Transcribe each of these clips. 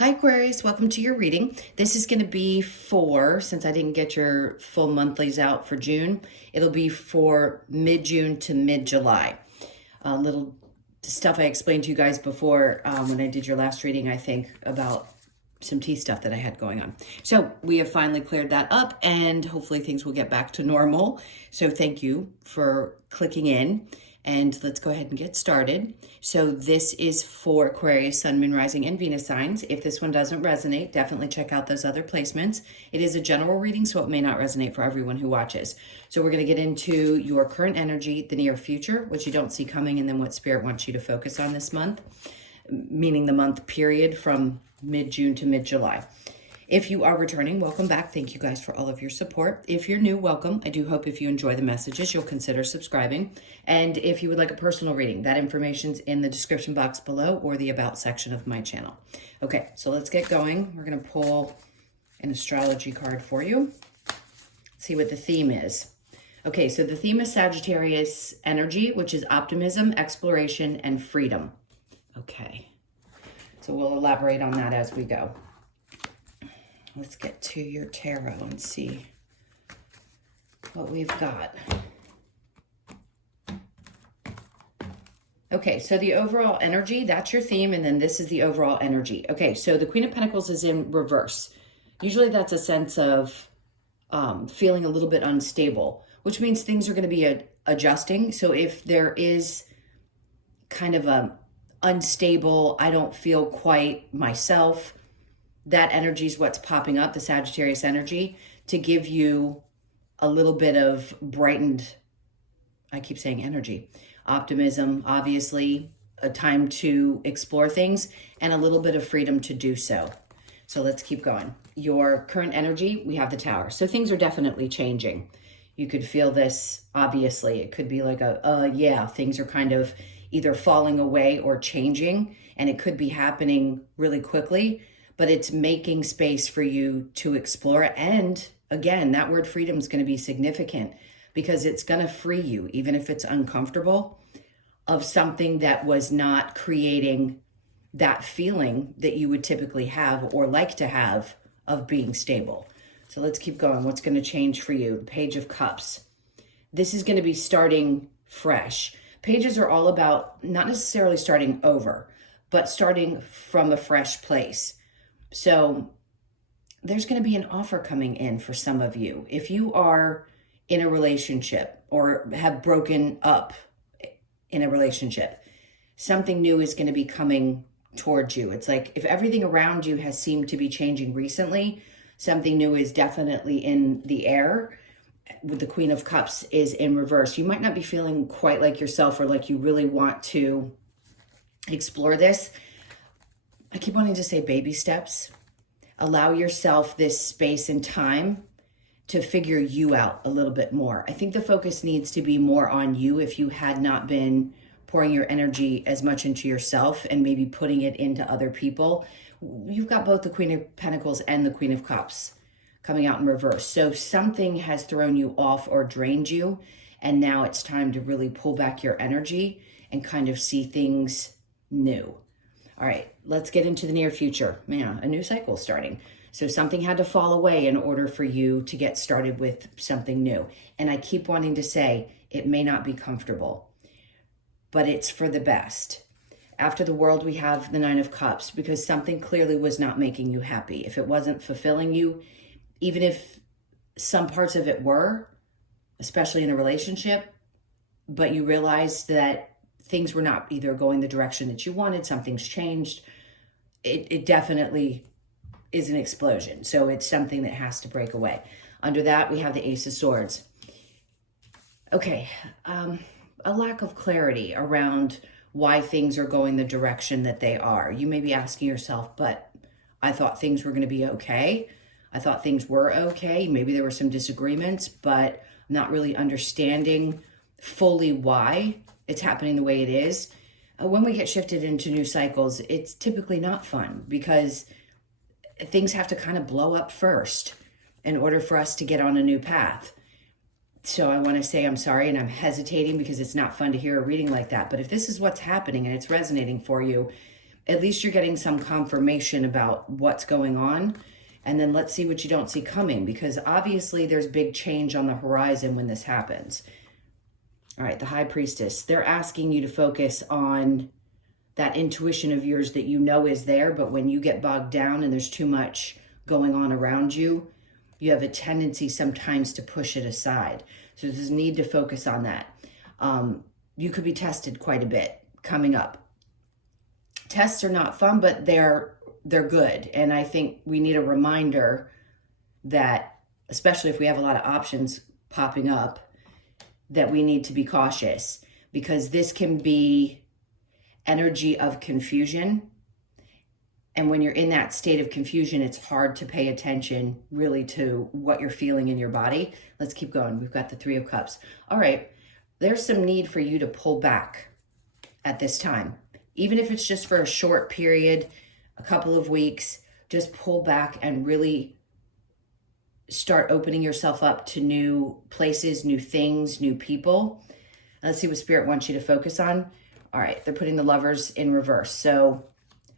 Hi Aquarius, welcome to your reading. This is going to be for, since I didn't get your full monthlies out for June, it'll be for mid-June to mid-July. Little stuff I explained to you guys before when I did your last reading, I think, about some tea stuff that I had going on. So we have finally cleared that up and hopefully things will get back to normal. So thank you for clicking in. And let's go ahead and get started. So this is for Aquarius, Sun, Moon, Rising, and Venus signs. If this one doesn't resonate, definitely check out those other placements. It is a general reading, so it may not resonate for everyone who watches. So we're going to get into your current energy, the near future, which you don't see coming, and then what Spirit wants you to focus on this month, meaning the month period from mid-June to mid-July. If you are returning, welcome back. Thank you guys for all of your support. If you're new, welcome. I do hope if you enjoy the messages, you'll consider subscribing. And if you would like a personal reading, that information's in the description box below or the About section of my channel. Okay, so let's get going. We're going to pull an astrology card for you. See what the theme is. Okay, so the theme is Sagittarius energy, which is optimism, exploration, and freedom. Okay, so we'll elaborate on that as we go. Let's get to your tarot and see what we've got. Okay, so the overall energy, that's your theme, and then this is the overall energy. Okay, so the Queen of Pentacles is in reverse. Usually that's a sense of feeling a little bit unstable, which means things are going to be adjusting. So if there is kind of a unstable, I don't feel quite myself, that energy is what's popping up, the Sagittarius energy, to give you a little bit of brightened, I keep saying energy, optimism, obviously, a time to explore things, and a little bit of freedom to do so. So let's keep going. Your current energy, we have the Tower. So things are definitely changing. You could feel this, obviously. It could be like yeah, things are kind of either falling away or changing, and it could be happening really quickly. But it's making space for you to explore. And again, that word freedom is going to be significant because it's going to free you, even if it's uncomfortable, of something that was not creating that feeling that you would typically have or like to have of being stable. So let's keep going. What's going to change for you? The Page of Cups. This is going to be starting fresh. Pages are all about not necessarily starting over, but starting from a fresh place. So there's going to be an offer coming in for some of you. If you are in a relationship or have broken up in a relationship, something new is going to be coming towards you. It's like if everything around you has seemed to be changing recently, something new is definitely in the air. With the Queen of Cups is in reverse. You might not be feeling quite like yourself or like you really want to explore this. I keep wanting to say baby steps. Allow yourself this space and time to figure you out a little bit more. I think the focus needs to be more on you if you had not been pouring your energy as much into yourself and maybe putting it into other people. You've got both the Queen of Pentacles and the Queen of Cups coming out in reverse. So something has thrown you off or drained you, and now it's time to really pull back your energy and kind of see things new. All right, let's get into the near future. Man, a new cycle starting. So something had to fall away in order for you to get started with something new. And I keep wanting to say it may not be comfortable, but it's for the best. After the World, we have the Nine of Cups because something clearly was not making you happy. If it wasn't fulfilling you, even if some parts of it were, especially in a relationship, but you realized that things were not either going the direction that you wanted, something's changed, it definitely is an explosion. So it's something that has to break away. Under that, we have the Ace of Swords. Okay, a lack of clarity around why things are going the direction that they are. You may be asking yourself, but I thought things were going to be okay. I thought things were okay. Maybe there were some disagreements, but not really understanding fully why it's happening the way it is. When we get shifted into new cycles, it's typically not fun because things have to kind of blow up first in order for us to get on a new path. So I want to say I'm sorry, and I'm hesitating because it's not fun to hear a reading like that. But if this is what's happening and it's resonating for you, at least you're getting some confirmation about what's going on. And then let's see what you don't see coming, because obviously there's big change on the horizon when this happens. All right, the High Priestess, they're asking you to focus on that intuition of yours that you know is there, but when you get bogged down and there's too much going on around you, you have a tendency sometimes to push it aside. So there's a need to focus on that. You could be tested quite a bit coming up. Tests are not fun, but they're good. And I think we need a reminder that, especially if we have a lot of options popping up, that we need to be cautious, because this can be energy of confusion. And when you're in that state of confusion, it's hard to pay attention really to what you're feeling in your body. Let's keep going. We've got the Three of Cups. All right, there's some need for you to pull back at this time. Even if it's just for a short period, a couple of weeks, just pull back and really start opening yourself up to new places, new things, new people. Let's see what Spirit wants you to focus on. All right, they're putting the Lovers in reverse. So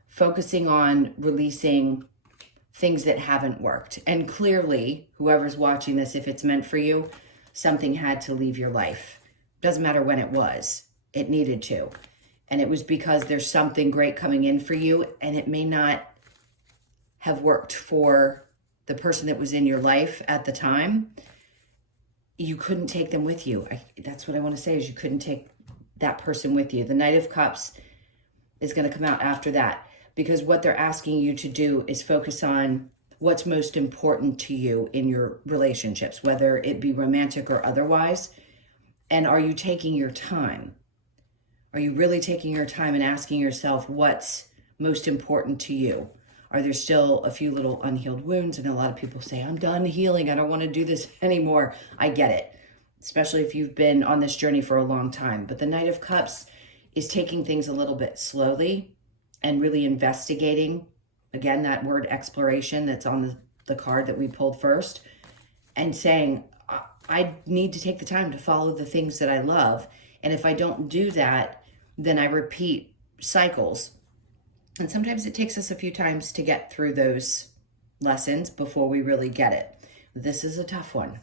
focusing on releasing things that haven't worked. And clearly, whoever's watching this, if it's meant for you, something had to leave your life. Doesn't matter when it was, it needed to. And it was because there's something great coming in for you, and it may not have worked for the person that was in your life at the time. You couldn't take them with you. That's what I want to say, is you couldn't take that person with you. The Knight of Cups is going to come out after that, because what they're asking you to do is focus on what's most important to you in your relationships, whether it be romantic or otherwise. And are you taking your time? Are you really taking your time and asking yourself what's most important to you? Are there still a few little unhealed wounds? And a lot of people say, I'm done healing. I don't want to do this anymore. I get it, especially if you've been on this journey for a long time. But the Knight of Cups is taking things a little bit slowly and really investigating. Again, that word exploration that's on the card that we pulled first, and saying, I need to take the time to follow the things that I love. And if I don't do that, then I repeat cycles. And sometimes it takes us a few times to get through those lessons before we really get it. This is a tough one.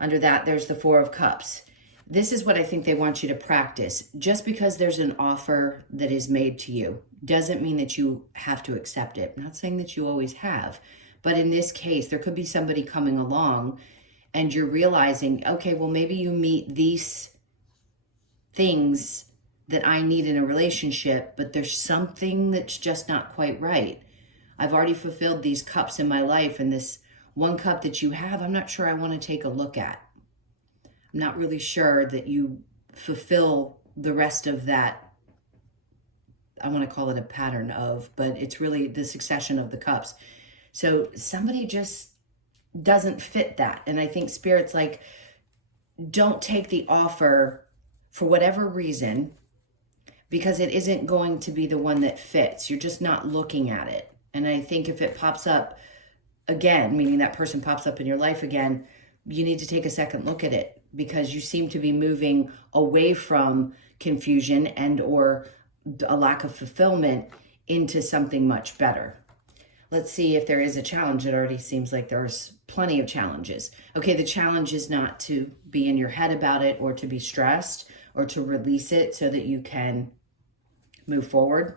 Under that, there's the Four of Cups. This is what I think they want you to practice. Just because there's an offer that is made to you doesn't mean that you have to accept it. I'm not saying that you always have, but in this case, there could be somebody coming along and you're realizing, okay, well, maybe you meet these things that I need in a relationship, but there's something that's just not quite right. I've already fulfilled these cups in my life, and this one cup that you have, I'm not sure I want to take a look at. I'm not really sure that you fulfill the rest of that. I want to call it a pattern of, but it's really the succession of the cups. So somebody just doesn't fit that. And I think Spirit's like, don't take the offer for whatever reason, because it isn't going to be the one that fits. You're just not looking at it. And I think if it pops up again, meaning that person pops up in your life again, you need to take a second look at it, because you seem to be moving away from confusion and or a lack of fulfillment into something much better. Let's see if there is a challenge. It already seems like there's plenty of challenges. Okay, the challenge is not to be in your head about it or to be stressed or to release it so that you can move forward.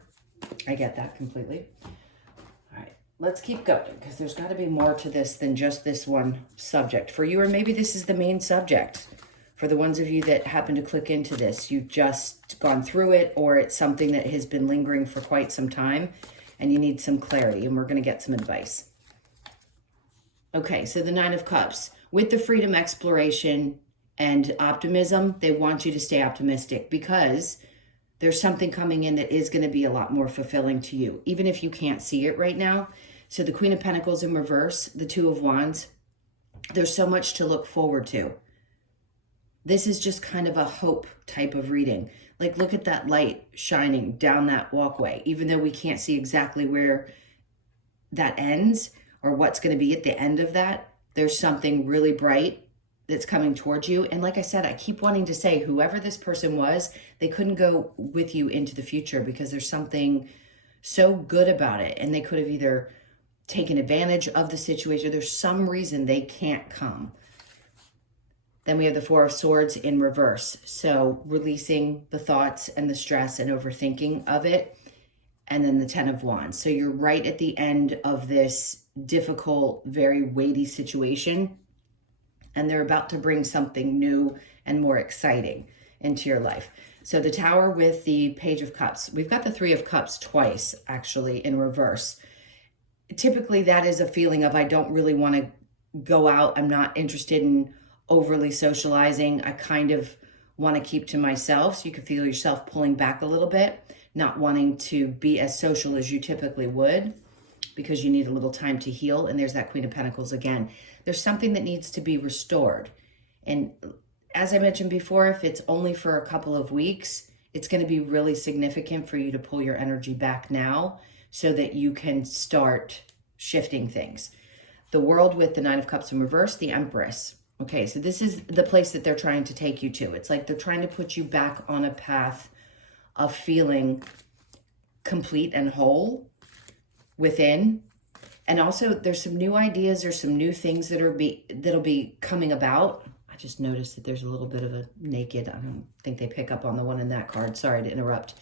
I get that completely. All right, let's keep going, because there's got to be more to this than just this one subject for you, or maybe this is the main subject. For the ones of you that happen to click into this, you've just gone through it, or it's something that has been lingering for quite some time and you need some clarity, and we're going to get some advice. Okay, so the Nine of Cups. With the freedom, exploration, and optimism, they want you to stay optimistic, because there's something coming in that is going to be a lot more fulfilling to you, even if you can't see it right now. So the Queen of Pentacles in reverse, the Two of Wands, there's so much to look forward to. This is just kind of a hope type of reading. Like, look at that light shining down that walkway. Even though we can't see exactly where that ends or what's going to be at the end of that, there's something really bright that's coming towards you. And like I said, I keep wanting to say, whoever this person was, they couldn't go with you into the future, because there's something so good about it, and they could have either taken advantage of the situation. There's some reason they can't come. Then we have the Four of Swords in reverse. So releasing the thoughts and the stress and overthinking of it. And then the Ten of Wands. So you're right at the end of this difficult, very weighty situation. And they're about to bring something new and more exciting into your life. So the Tower with the Page of Cups. We've got the Three of Cups twice, actually, in reverse. Typically, that is a feeling of I don't really want to go out. I'm not interested in overly socializing. I kind of want to keep to myself. So you can feel yourself pulling back a little bit, not wanting to be as social as you typically would because you need a little time to heal. And there's that Queen of Pentacles again. There's something that needs to be restored. And as I mentioned before, if it's only for a couple of weeks, it's going to be really significant for you to pull your energy back now so that you can start shifting things. The World with the Nine of Cups in reverse, the Empress. Okay, so this is the place that they're trying to take you to. It's like they're trying to put you back on a path of feeling complete and whole within. And also there's some new ideas or some new things that'll be coming about. I just noticed that there's a little bit of a naked. I don't think they pick up on the one in that card. Sorry to interrupt.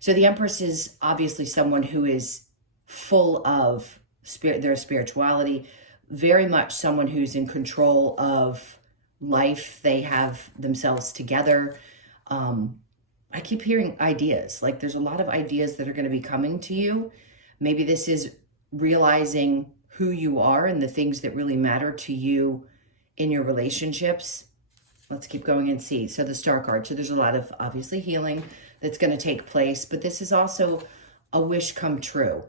So the Empress is obviously someone who is full of their spirituality, very much someone who's in control of life. They have themselves together. I keep hearing ideas. Like there's a lot of ideas that are going to be coming to you. Maybe this is realizing who you are and the things that really matter to you in your relationships. Let's keep going and see. So the Star card. So there's a lot of obviously healing that's going to take place, but this is also a wish come true.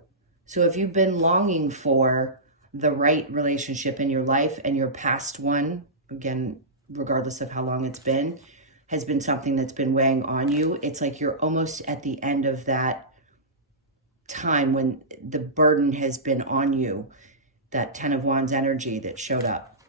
So if you've been longing for the right relationship in your life and your past one, again, regardless of how long it's been, has been something that's been weighing on you, it's like you're almost at the end of that time when the burden has been on you, that Ten of Wands energy that showed up.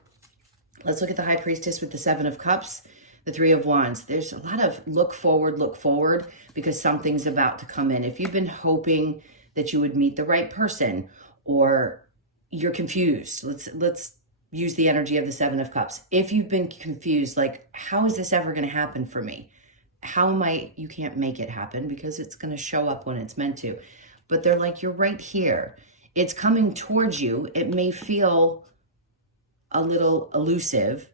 Let's look at the High Priestess with the Seven of Cups, the Three of Wands. There's a lot of look forward, because something's about to come in. If you've been hoping that you would meet the right person, or you're confused, let's use the energy of the Seven of Cups. If you've been confused, like, how is this ever going to happen for me? You can't make it happen because it's going to show up when it's meant to. But they're like, you're right here. It's coming towards you. It may feel a little elusive,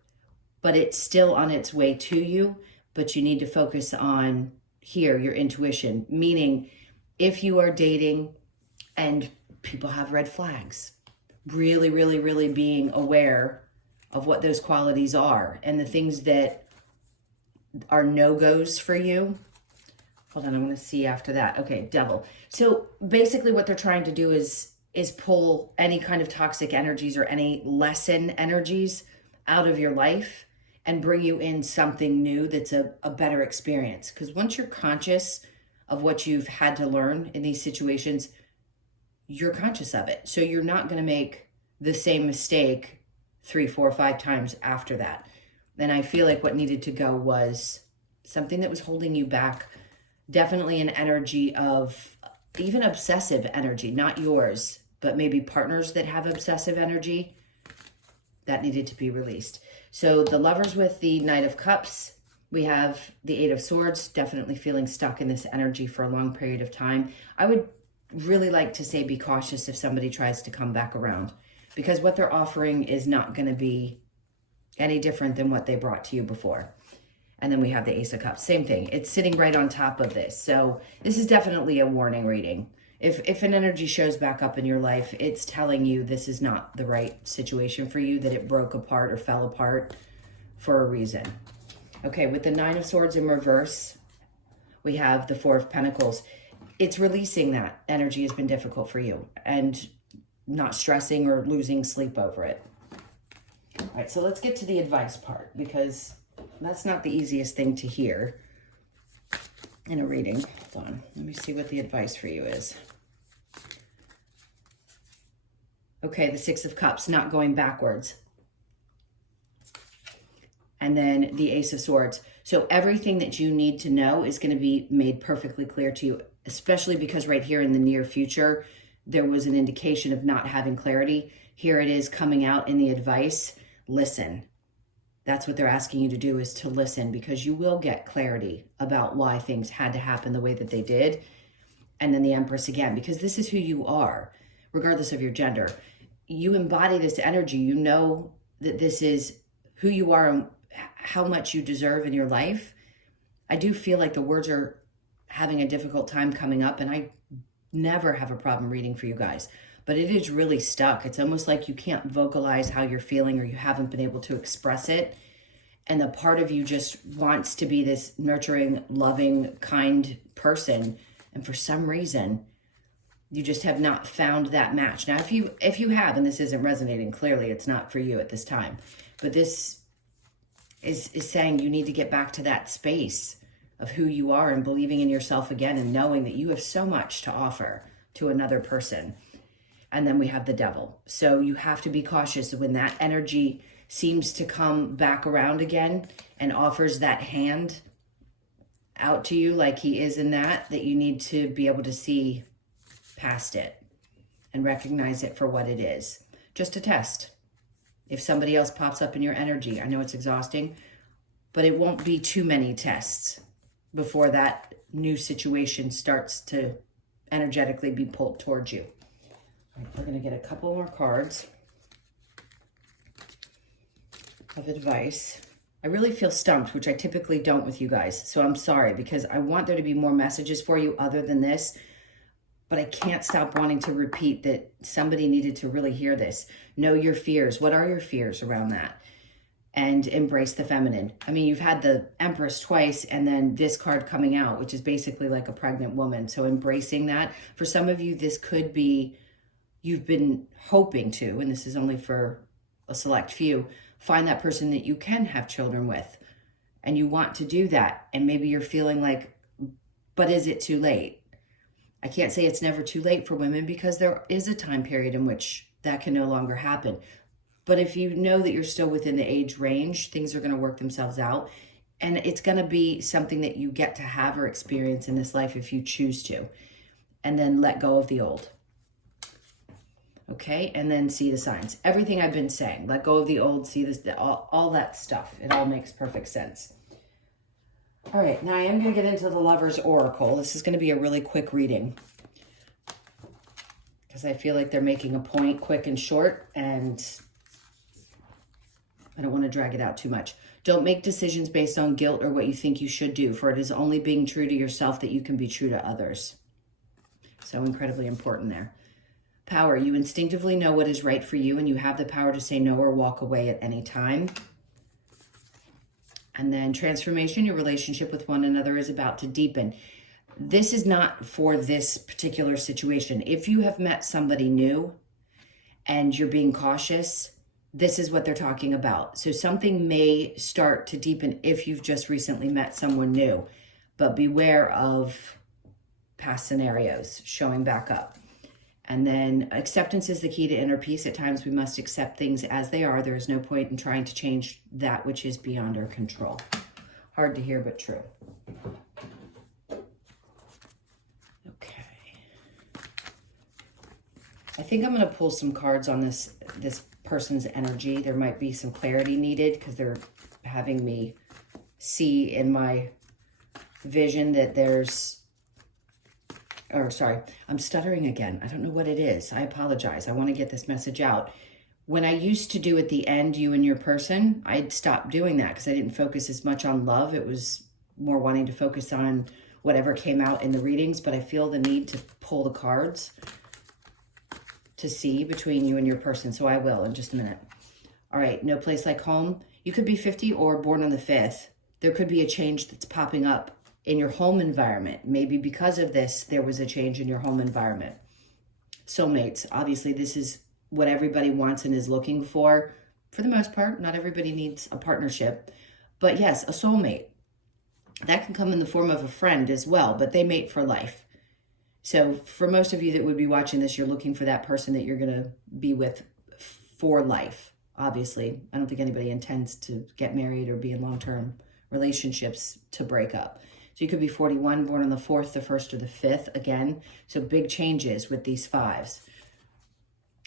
but it's still on its way to you. But you need to focus on here, your intuition. Meaning, if you are dating and people have red flags, really, really, really being aware of what those qualities are and the things that are no-goes for you. Hold on, I'm going to see after that. Okay, Devil. So basically what they're trying to do is pull any kind of toxic energies or any lesson energies out of your life and bring you in something new that's a better experience. Because once you're conscious of what you've had to learn in these situations, you're conscious of it. So you're not going to make the same mistake 3, 4, 5 times after that. And I feel like what needed to go was something that was holding you back. Definitely an energy of even obsessive energy, not yours, but maybe partners that have obsessive energy. That needed to be released. So the Lovers with the Knight of Cups, we have the Eight of Swords, definitely feeling stuck in this energy for a long period of time. I would really like to say be cautious if somebody tries to come back around, because what they're offering is not going to be any different than what they brought to you before. And then we have the Ace of Cups, same thing. It's sitting right on top of this. So this is definitely a warning reading. If an energy shows back up in your life, it's telling you this is not the right situation for you, that it broke apart or fell apart for a reason. Okay, with the Nine of Swords in reverse, we have the Four of Pentacles. It's releasing that energy has been difficult for you and not stressing or losing sleep over it. All right, so let's get to the advice part, because that's not the easiest thing to hear in a reading. Hold on, let me see what the advice for you is. Okay, the Six of Cups, not going backwards. and then the Ace of Swords. So everything that you need to know is going to be made perfectly clear to you, especially because right here in the near future, there was an indication of not having clarity. Here it is coming out in the advice. Listen. That's what they're asking you to do, is to listen, because you will get clarity about why things had to happen the way that they did. And then the Empress again, because this is who you are, regardless of your gender. You embody this energy. You know that this is who you are and how much you deserve in your life. I do feel like the words are having a difficult time coming up, and I never have a problem reading for you guys. But it is really stuck. It's almost like you can't vocalize how you're feeling, or you haven't been able to express it. And the part of you just wants to be this nurturing, loving, kind person. And for some reason, you just have not found that match. Now, if you have, and this isn't resonating, clearly it's not for you at this time. But this is saying you need to get back to that space of who you are and believing in yourself again, and knowing that you have so much to offer to another person. And then we have the Devil. So you have to be cautious when that energy seems to come back around again and offers that hand out to you like he is in that you need to be able to see past it and recognize it for what it is. Just a test. If somebody else pops up in your energy, I know it's exhausting, but it won't be too many tests before that new situation starts to energetically be pulled towards you. We're going to get a couple more cards of advice. I really feel stumped, which I typically don't with you guys. So I'm sorry, because I want there to be more messages for you other than this. But I can't stop wanting to repeat that somebody needed to really hear this. Know your fears. What are your fears around that? And embrace the feminine. I mean, you've had the Empress twice, and then this card coming out, which is basically like a pregnant woman. So embracing that. For some of you, this could be, you've been hoping to, and this is only for a select few, find that person that you can have children with. And you want to do that. And maybe you're feeling like, but is it too late? I can't say it's never too late for women, because there is a time period in which that can no longer happen. But if you know that you're still within the age range, things are going to work themselves out. And it's going to be something that you get to have or experience in this life if you choose to. And then let go of the old. Okay, and then see the signs. Everything I've been saying, let go of the old, see this, all that stuff. It all makes perfect sense. All right, now I am going to get into the Lover's Oracle. This is going to be a really quick reading, because I feel like they're making a point quick and short, and I don't want to drag it out too much. Don't make decisions based on guilt or what you think you should do, for it is only being true to yourself that you can be true to others. So incredibly important there. Power, you instinctively know what is right for you, and you have the power to say no or walk away at any time. And then transformation, your relationship with one another is about to deepen. This is not for this particular situation. If you have met somebody new and you're being cautious, this is what they're talking about. So something may start to deepen if you've just recently met someone new, but beware of past scenarios showing back up. And then acceptance is the key to inner peace. At times we must accept things as they are. There is no point in trying to change that which is beyond our control. Hard to hear, but true. Okay. I think I'm going to pull some cards on this person's energy. There might be some clarity needed, because they're having me see in my vision that there's, or sorry, I'm stuttering again. I don't know what it is. I apologize. I want to get this message out. When I used to do at the end, you and your person, I'd stopped doing that because I didn't focus as much on love. It was more wanting to focus on whatever came out in the readings, but I feel the need to pull the cards to see between you and your person. So I will in just a minute. All right, no place like home. You could be 50 or born on the 5th. There could be a change that's popping up in your home environment. Maybe because of this, there was a change in your home environment. Soulmates, obviously this is what everybody wants and is looking for the most part. Not everybody needs a partnership, but yes, a soulmate. That can come in the form of a friend as well, but they mate for life. So for most of you that would be watching this, you're looking for that person that you're going to be with for life, obviously. I don't think anybody intends to get married or be in long-term relationships to break up. So you could be 41, born on the 4th, the 1st, or the 5th, again. So big changes with these 5s.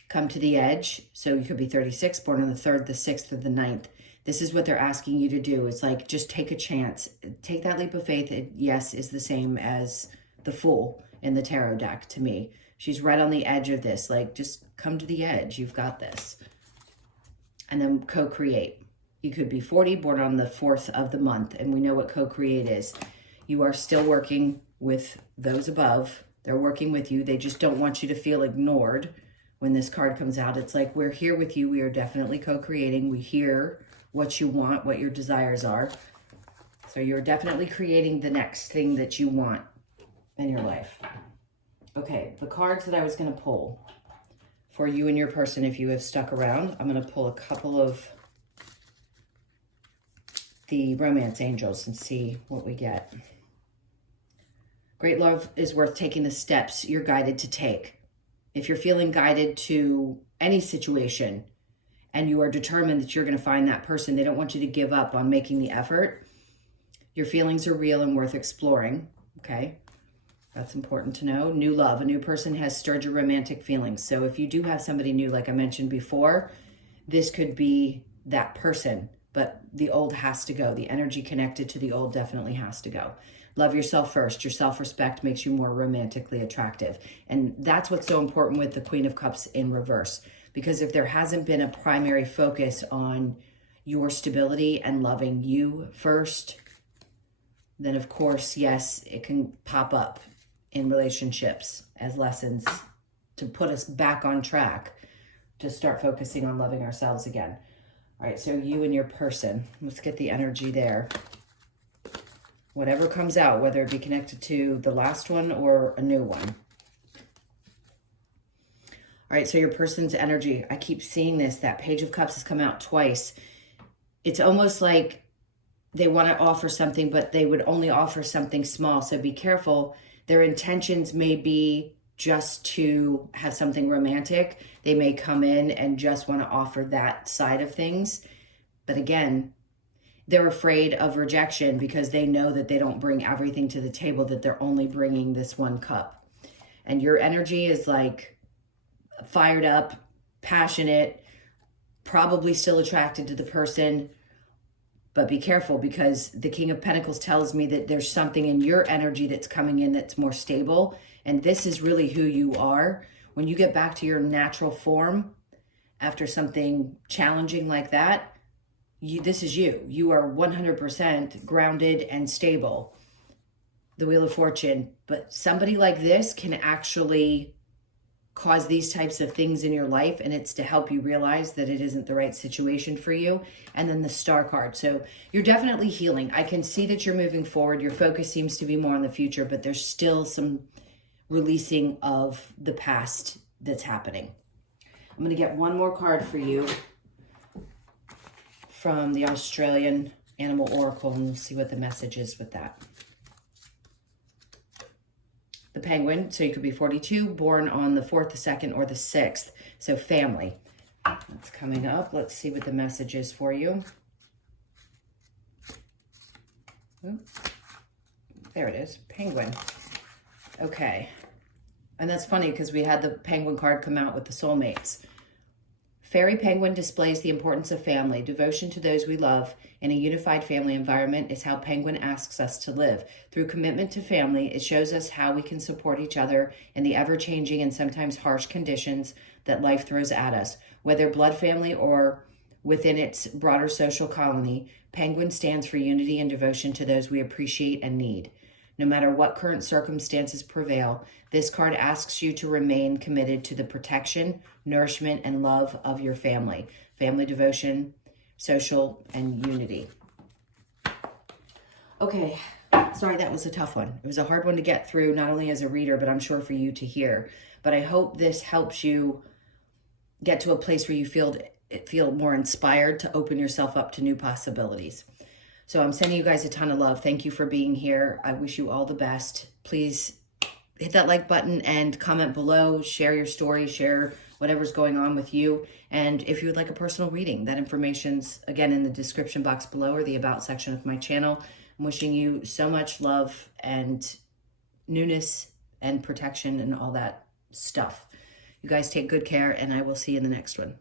Come to the edge. So you could be 36, born on the 3rd, the 6th, or the 9th. This is what they're asking you to do. It's like, just take a chance. Take that leap of faith. It, yes, is the same as the Fool in the tarot deck to me. She's right on the edge of this. Like, just come to the edge. You've got this. And then co-create. You could be 40, born on the 4th of the month. And we know what co-create is. You are still working with those above. They're working with you. They just don't want you to feel ignored when this card comes out. It's like, we're here with you. We are definitely co-creating. We hear what you want, what your desires are. So you're definitely creating the next thing that you want in your life. Okay, the cards that I was going to pull for you and your person, if you have stuck around, I'm going to pull a couple of the romance angels and see what we get. Great love is worth taking the steps you're guided to take. If you're feeling guided to any situation and you are determined that you're going to find that person, they don't want you to give up on making the effort. Your feelings are real and worth exploring. Okay, that's important to know. New love. A new person has stirred your romantic feelings. So if you do have somebody new, like I mentioned before, this could be that person, but the old has to go. The energy connected to the old definitely has to go. Love yourself first. Your self-respect makes you more romantically attractive. And that's what's so important with the Queen of Cups in reverse. Because if there hasn't been a primary focus on your stability and loving you first, then of course, yes, it can pop up in relationships as lessons to put us back on track to start focusing on loving ourselves again. All right, so you and your person, let's get the energy there. Whatever comes out, whether it be connected to the last one or a new one. All right, so your person's energy, I keep seeing this, that Page of Cups has come out twice. It's almost like they want to offer something, but they would only offer something small. So be careful. Their intentions may be just to have something romantic. They may come in and just want to offer that side of things. But again, they're afraid of rejection because they know that they don't bring everything to the table, that they're only bringing this one cup. And your energy is like fired up, passionate, probably still attracted to the person. But be careful, because the King of Pentacles tells me that there's something in your energy that's coming in that's more stable. And this is really who you are. When you get back to your natural form after something challenging like that, this is you. You are 100% grounded and stable. The Wheel of Fortune. But somebody like this can actually cause these types of things in your life, and it's to help you realize that it isn't the right situation for you. And then the Star card. So you're definitely healing. I can see that you're moving forward. Your focus seems to be more on the future, but there's still some releasing of the past that's happening. I'm going to get one more card for you from the Australian Animal Oracle, and we'll see what the message is with that. The Penguin, so you could be 42, born on the 4th, the 2nd, or the 6th. So family. That's coming up. Let's see what the message is for you. Ooh. There it is. Penguin. Okay. And that's funny because we had the Penguin card come out with the soulmates. Fairy Penguin displays the importance of family. Devotion to those we love in a unified family environment is how Penguin asks us to live. Through commitment to family, it shows us how we can support each other in the ever-changing and sometimes harsh conditions that life throws at us. Whether blood family or within its broader social colony, Penguin stands for unity and devotion to those we appreciate and need. No matter what current circumstances prevail, this card asks you to remain committed to the protection, nourishment, and love of your family. Family devotion, social, and unity. Okay, sorry, that was a tough one. It was a hard one to get through, not only as a reader, but I'm sure for you to hear. But I hope this helps you get to a place where you feel more inspired to open yourself up to new possibilities. So I'm sending you guys a ton of love. Thank you for being here. I wish you all the best. Please hit that like button and comment below, share your story, share whatever's going on with you. And if you would like a personal reading, that information's again in the description box below or the about section of my channel. I'm wishing you so much love and newness and protection and all that stuff. You guys take good care, and I will see you in the next one.